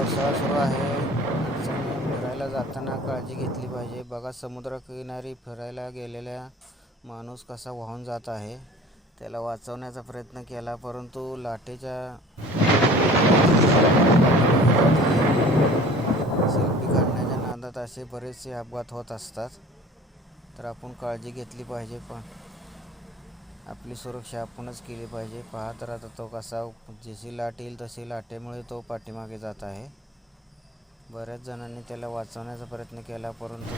पावसाळा सुरू आहे. फिरायला जाताना काळजी घेतली पाहिजे. बघा समुद्रकिनारी फिरायला गेलेला माणूस कसा वाहून जात आहे. त्याला वाचवण्याचा प्रयत्न केला परंतु लाटेच्या सेल्फी काढण्याच्या नादात असे बरेचसे अपघात होत असतात. तर आपण काळजी घेतली पाहिजे पण आपली सुरक्षा आपणच केली पाहिजे. पाहत राहता तो कसा जशी लाट येईल तशी लाटेमुळे तो पाठीमागे जात आहे. बऱ्याच जणांनी त्याला वाचवण्याचा प्रयत्न केला परंतु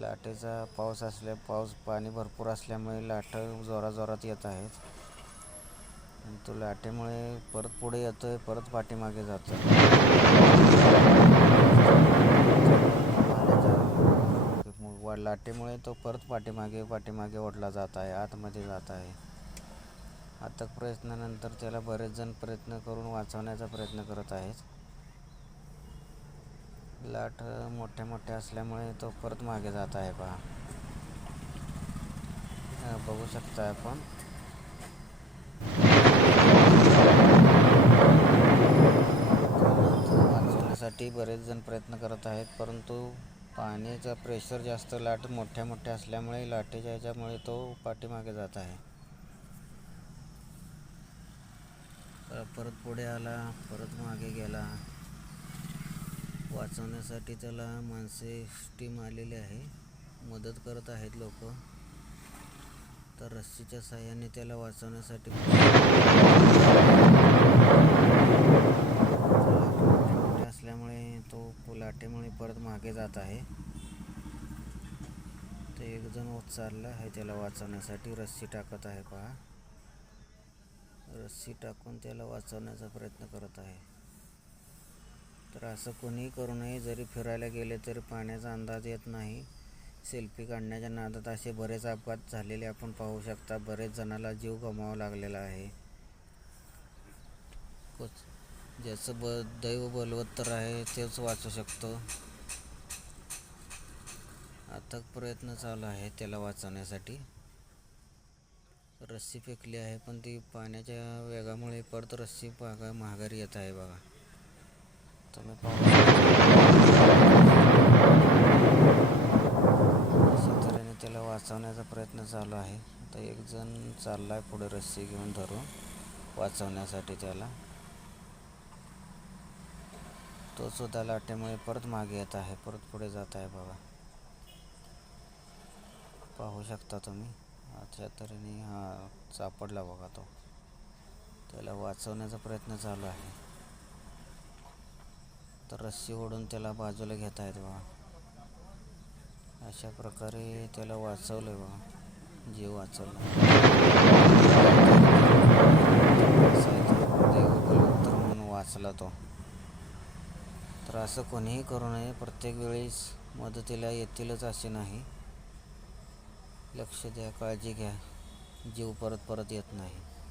लाटेचा पाऊस असल्या पाऊस पाणी भरपूर असल्यामुळे लाट जोराजोरात येत आहेत. तो लाटेमुळे परत पुढे येतोय परत पाठीमागे जातोय पाण्याच्या वा- लाटेमुळे तो परत पाठीमागे पाठीमागे ओढला जात आहे आतमध्ये जात आहे. अथक प्रयत्नानंतर त्याला बरेच जण प्रयत्न करून वाचवण्याचा प्रयत्न करत आहेत. लाट मोठ्या मोठ्या असल्यामुळे तो परत मागे जात आहे पहा. बघू शकता आपण. वाचवण्यासाठी बरेच जण प्रयत्न करत आहेत परंतु पाण्याचा प्रेशर जास्त लाट मोठ्या मोठ्या असल्यामुळे लाटेच्या याच्यामुळे तो पाठीमागे जात आहे. परत पुढे आला परत मागे गेला. वाचवण्यासाठी त्याला माणसे टीम आलेली आहे. मदत करत आहेत लोक. तर रस्सीच्या साह्याने त्याला वाचवण्यासाठी असल्यामुळे लाटेमुळे परत मागे जात आहे. ते एक जण चालला आहे त्याला वाचवण्यासाठी. रस्सी टाकत आहे पहा. रस्सी टाकून त्याला वाचवण्याचा प्रयत्न करत आहे. तर असं कोणीही करू नये. जरी फिरायला गेले तरी पाण्याचा अंदाज येत नाही. सेल्फी काढण्याच्या नादात असे बरेच अपघात झालेले आपण पाहू शकता. बरेच जणाला जीव गमावा लागलेला आहे. कोच- ज्याचं ब दैव बलवत्तर आहे तेच वाचू शकतो. अथक प्रयत्न चालू आहे त्याला वाचवण्यासाठी. रस्सी फेकली आहे पण ती पाण्याच्या वेगामुळे परत रस्सी मागा महागारी येत आहे बघा. तुम्ही पाहू त्याला वाचवण्याचा प्रयत्न चालू आहे. आता एक जण चालला आहे पुढे रस्सी घेऊन धरून वाचवण्यासाठी त्याला. तो सुद्धा लाटेमुळे परत मागे येत आहे परत पुढे जात आहे बघा पाहू शकता तुम्ही. अशा तऱ्हेने हा सापडला बघा तो. त्याला वाचवण्याचा प्रयत्न चालू आहे. तर रस्सी ओढून त्याला बाजूला घेत आहेत बघा. अशा प्रकारे त्याला वाचवलं बघा. जीव वाचवला. देवबलवत्तर म्हणून वाचला तो. तर असं कोणीही करू नये. प्रत्येक वेळेस मदतीला येतीलच असे नाही. लक्ष द्या काळजी घ्या. जीव परत परत येत नाही.